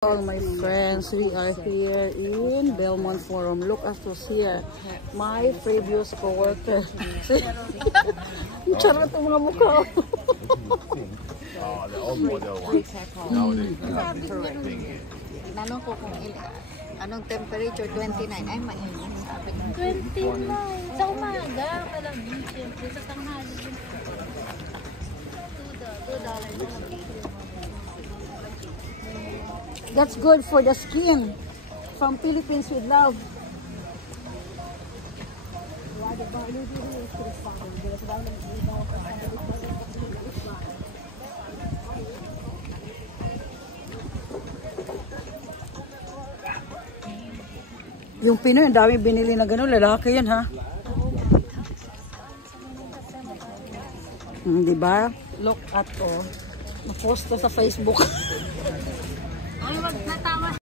All my friends, we are here in Belmont Forum. Look at us here. My previous co-worker. Charot ang mga mukha. Tanong ko kung anong temperature, 29. Ay, mainit. 29. Sa umaga, malamig. Siyempre, sa tanghali. $2. That's good for the skin. From Philippines with love. Yung Pinoy, ang dami binili na gano'n. Lalaki yun, ha? Diba? Look at, oh. Na-post to sa Facebook.